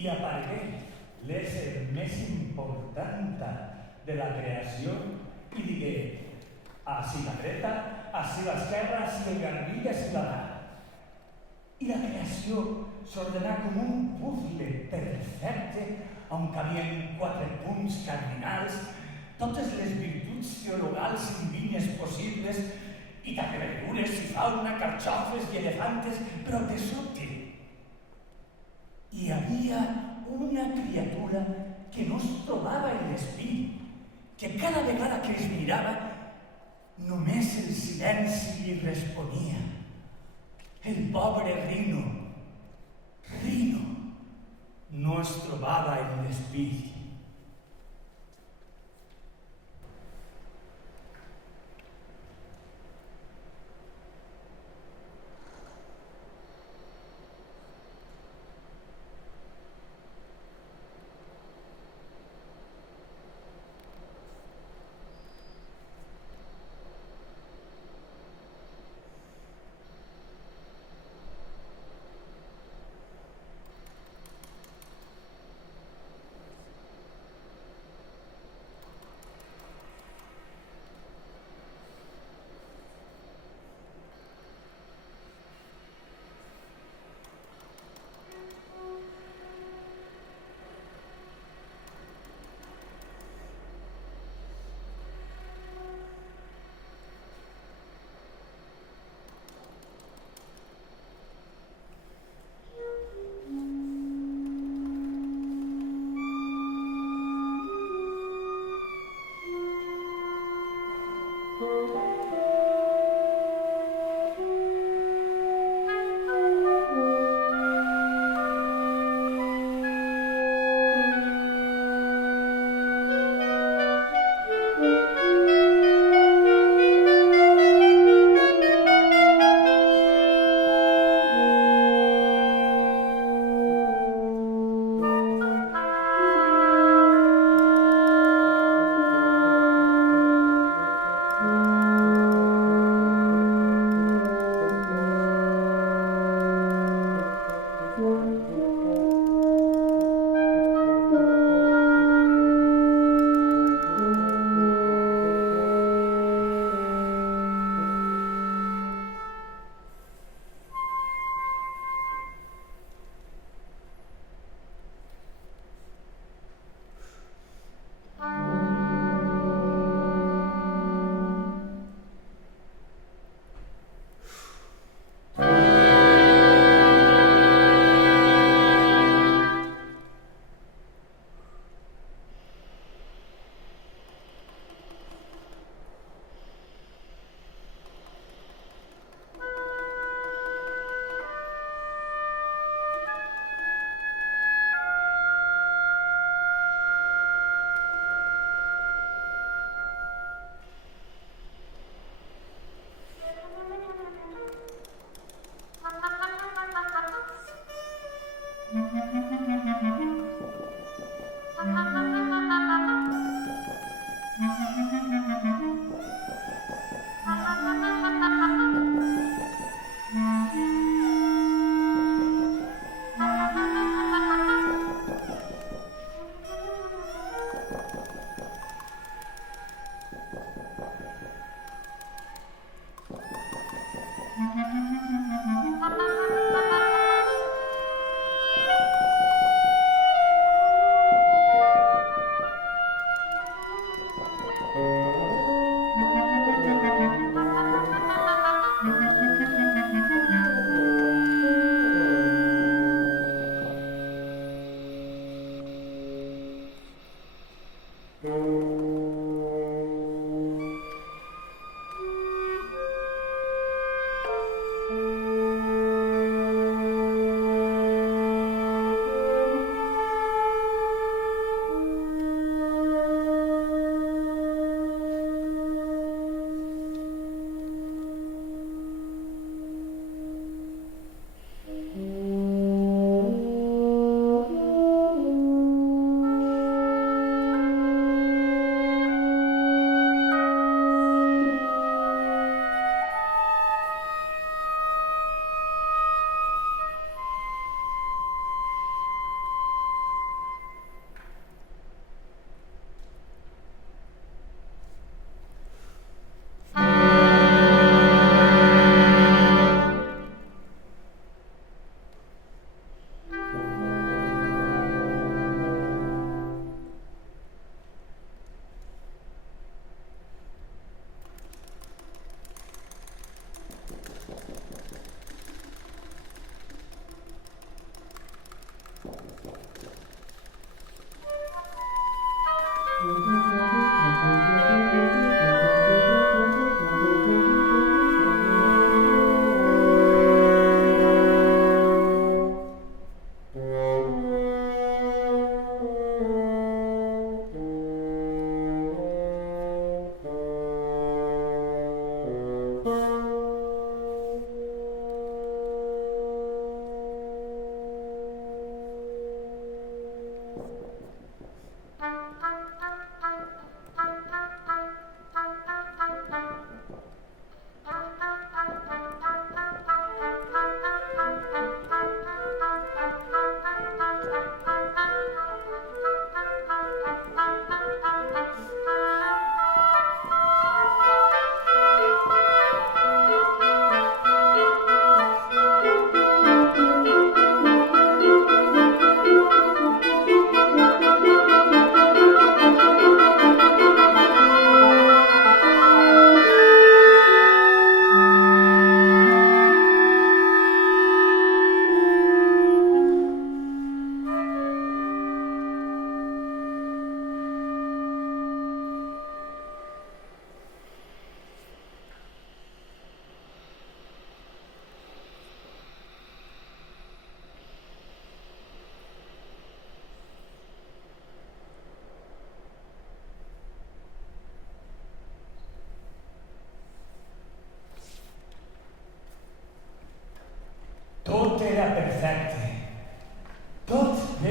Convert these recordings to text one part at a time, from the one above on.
i aparegué l'ésser més important de la creació i digué: ací la dreta, ací l'esquerra, ací el garbí i ací la mà. I la creació s'ordenà com un puzzle perfecte on cabien 4 punts cardinals, totes les virtuts teologals i divines possibles, i també verdures i fauna, carxofes i elefantes, però de sobte hi havia una criatura que no es trobava en l'espí, que cada vegada que es mirava només el silenci li responia. El pobre Rino no es trobava en l'espí.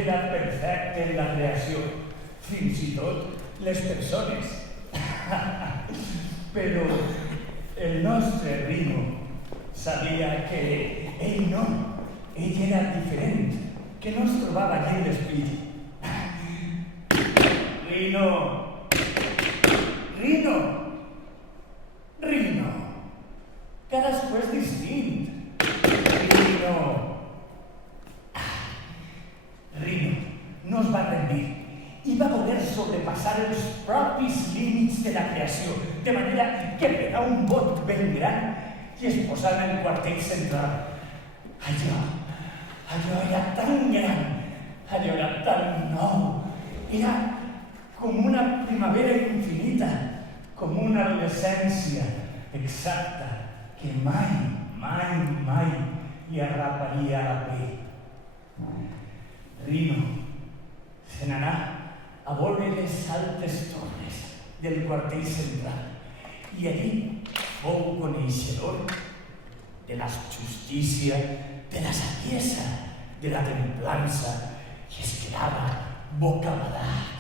era perfecte en la creació, fins i tot les persones. Però el nostre Rino sabia que ell no, ell era diferent, que no es trobava allí l'espill. Rino! Rino! Rino! Cadascú és distint. Rino! Rino no es va rendir i va voler sobrepassar els propis límits de la creació, de manera que pegà un bot ben gran i es posà en el quartell central. Allò era tan gran, allò era tan nou, era com una primavera infinita, com una adolescència exacta que mai li arraparia la pell. Rino se n'anà a veure les altes torres del quartell central i allí fou coneixedor de la justícia, de la saviesa, de la templança i es quedava bocabadat.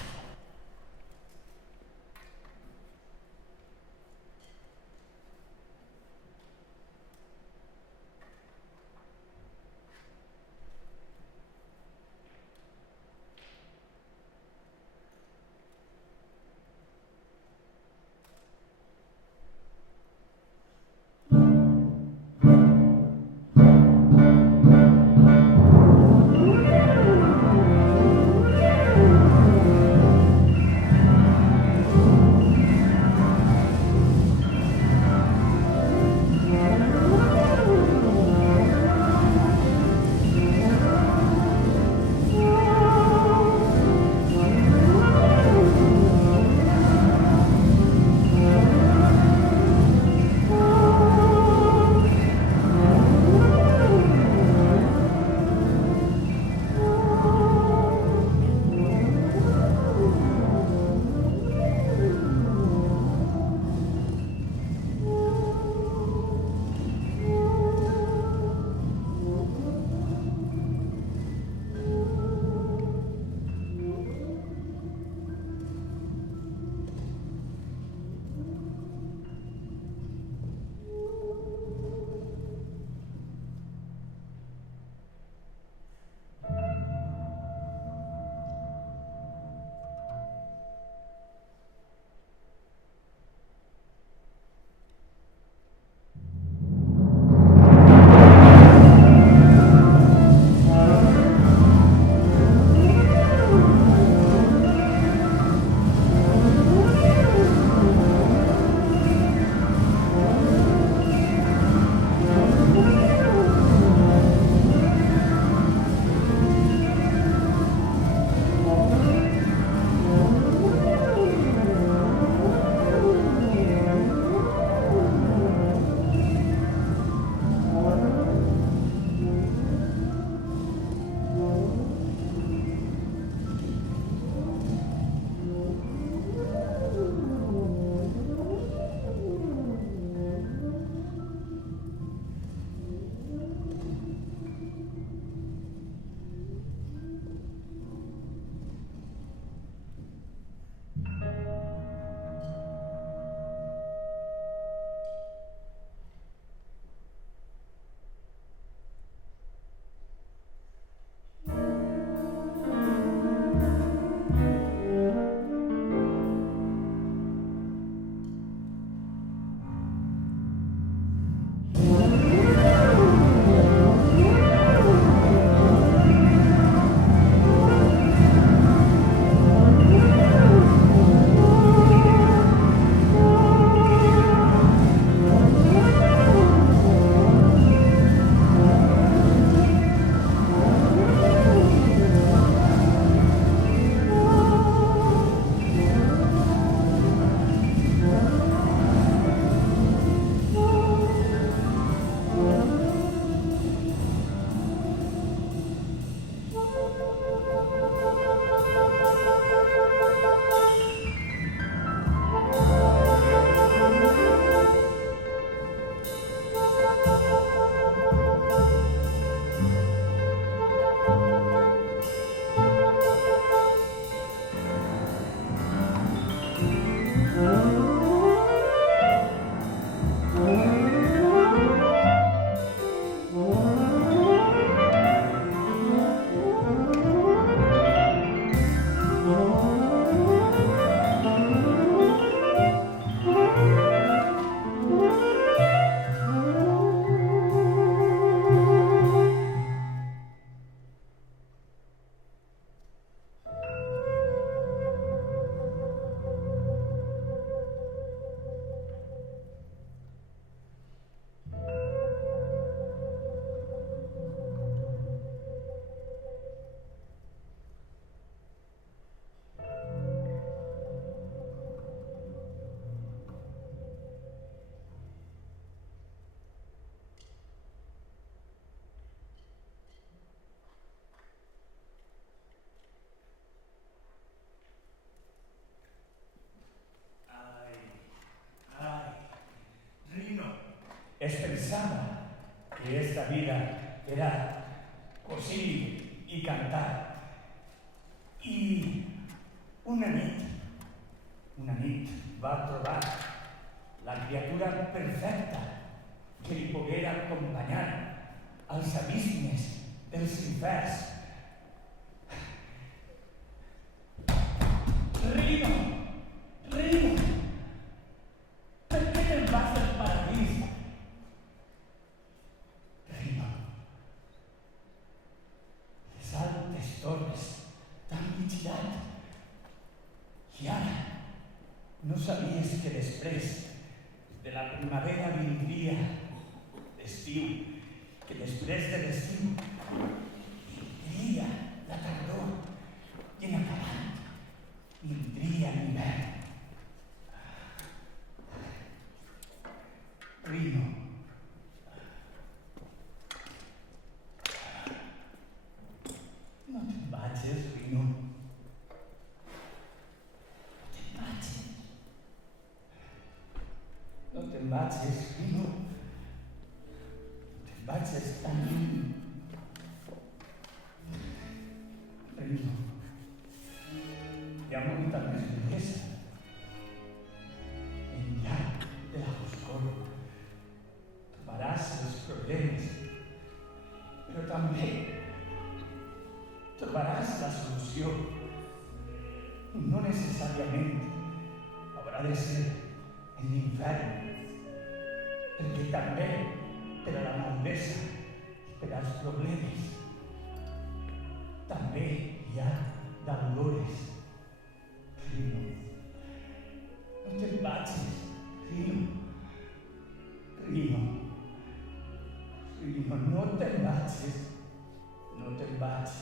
pensaba que esta vida era posible y cantar. I una nit va trobar la criatura perfecta que li poguera acompanyar als abismes dels inferns. Rino, Rino, per què te'n vas del paradís? Rino, les altes torres t'han vigilat i ara no sabies que després de la primavera vindria l'estiu, que després de l'estiu vindria la tardor i en acabant vindria l'hivern. Rino, no te'n vagis, Rino. No te'n vagis. No te'n vagis, Rino. No te'n vagis tan lluny. Rino, hi ha molta més bellesa enllà de la foscor. Trobaràs els problemes, però també trobaràs la solució. No necessàriament haurà de ser en l'infern, perquè també per a la malvesa i per als problemes també hi ha dolores. Rino, no te'n vagis, Rino. Rino, Rino, no te'n vagis, no te'n vagis.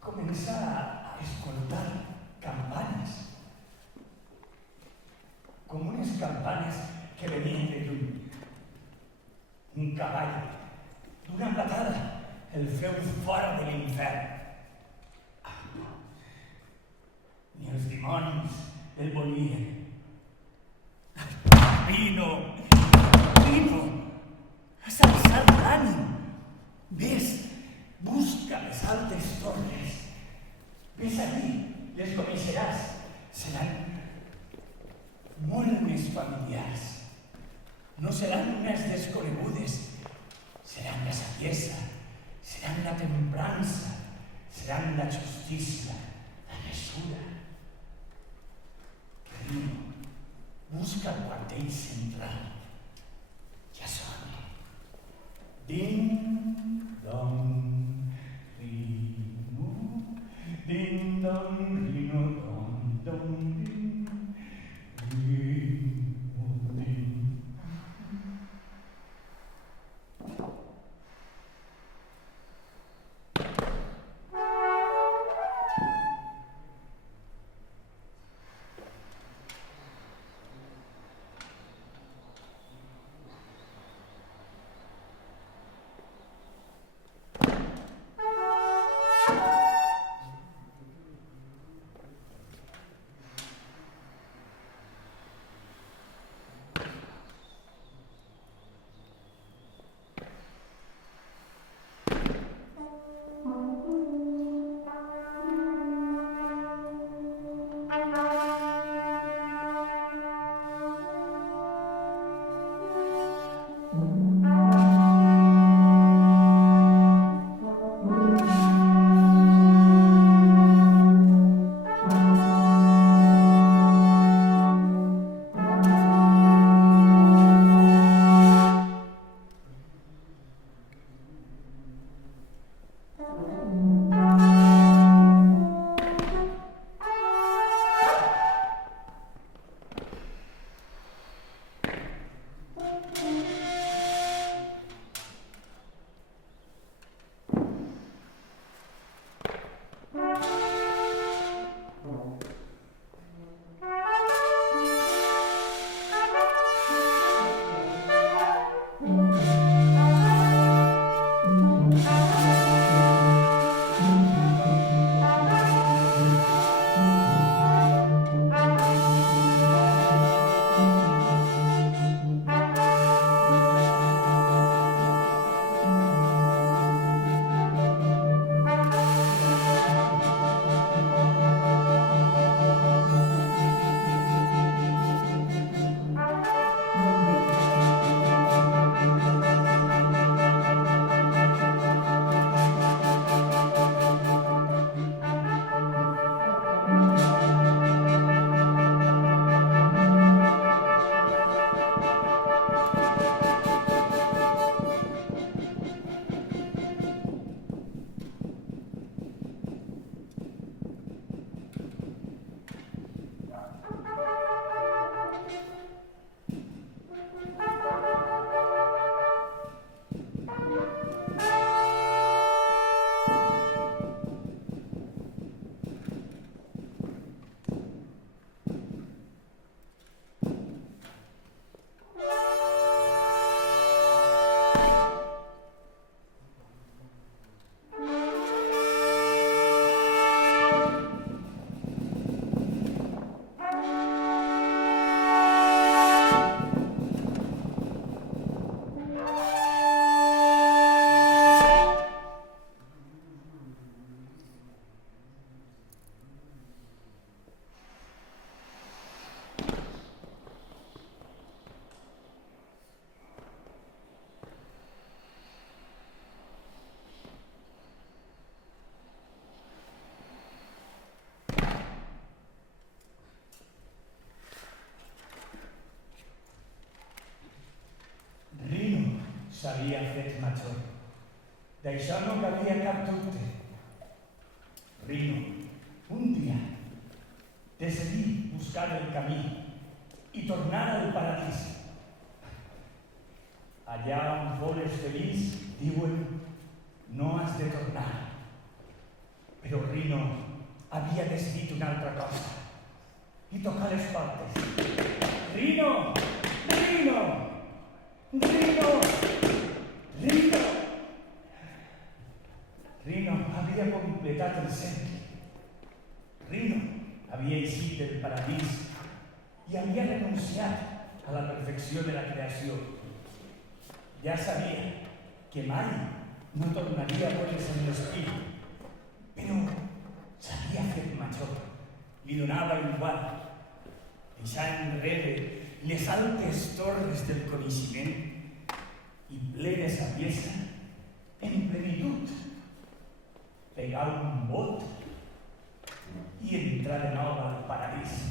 comença a escoltar campanes, com unes campanes que venien de lluny. Un cavall, d'una patada, el feu fora de l'infern. Ni els dimonis el volien. Vino! S'ha alçat l'ànim. Ves, busca les altres torres. Ves allí, les coneixeràs. Seran molt més familiars. No seran unes desconegudes. Seran la saviesa, seran la temprança, seran la justícia, la mesura. Rino, busca el quartell central. Ja sona. Ding-dong, Rino, ding-dong, Rino, dong-dong, ding, Rino, ding. s'havia fet major. D'això no cabia cap dubte. Rino, un dia, decidí buscar el camí i tornar al paradís. Allà on fores feliç, diuen, no has de tornar. Però Rino havia decidit una altra cosa i tocar les portes. Rino! Rino! Rino! Rino! Rino havia completat el cercle. Rino havia eixit del paradís i havia renunciat a la perfecció de la creació. Ja sabia que mai no tornaria a veure's en l'espírit, però s'havia fet major, li donava igual, deixar enrere les altes torres del coneixement i ple de saviesa, en plenitud, pegar un bot i entrar de nou al paradís.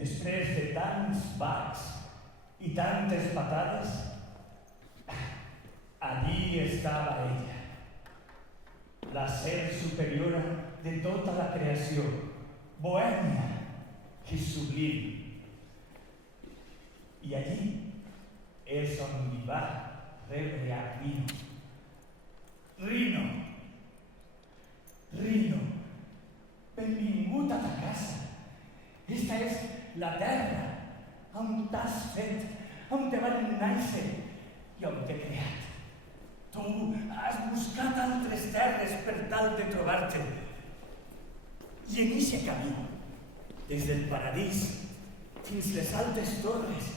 després de tants bacs i tantes patades, allí estava ella, la ser superiora de tota la creació, bohèmia i sublim. I allí és on li va rebre a Rino. Rino, Rino, benvingut a ta casa. Esta és la terra on t'has fet, on te van néixer i on t'he creat. Tu has buscat altres terres per tal de trobar-te. I en eixe camí, des del paradís fins les altes torres,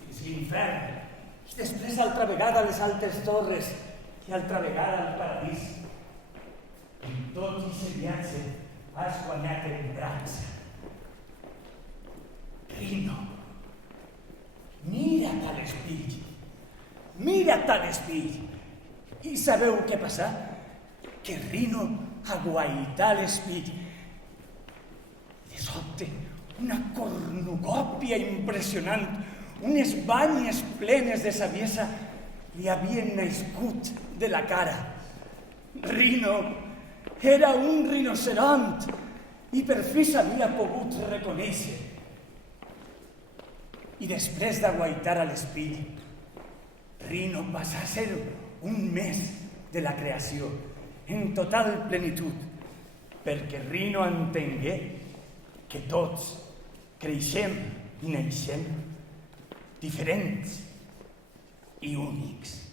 fins l'infern, i després altra vegada a les altes torres i altra vegada al paradís. En tot eixe viatge has guanyat en braça. Rino, mira't a l'espill, mira't a l'espill. I sabeu què passa? Que Rino aguaità l'espill. De sobte, una cornucòpia impressionant, unes banyes plenes de saviesa li havien nascut de la cara. Rino era un rinoceront i per fi s'havia pogut reconèixer. I després d'aguaitar a l'espill, Rino passa a ser un mes de la creació, en total plenitud, perquè Rino entengué que tots creixem i naixem diferents i únics.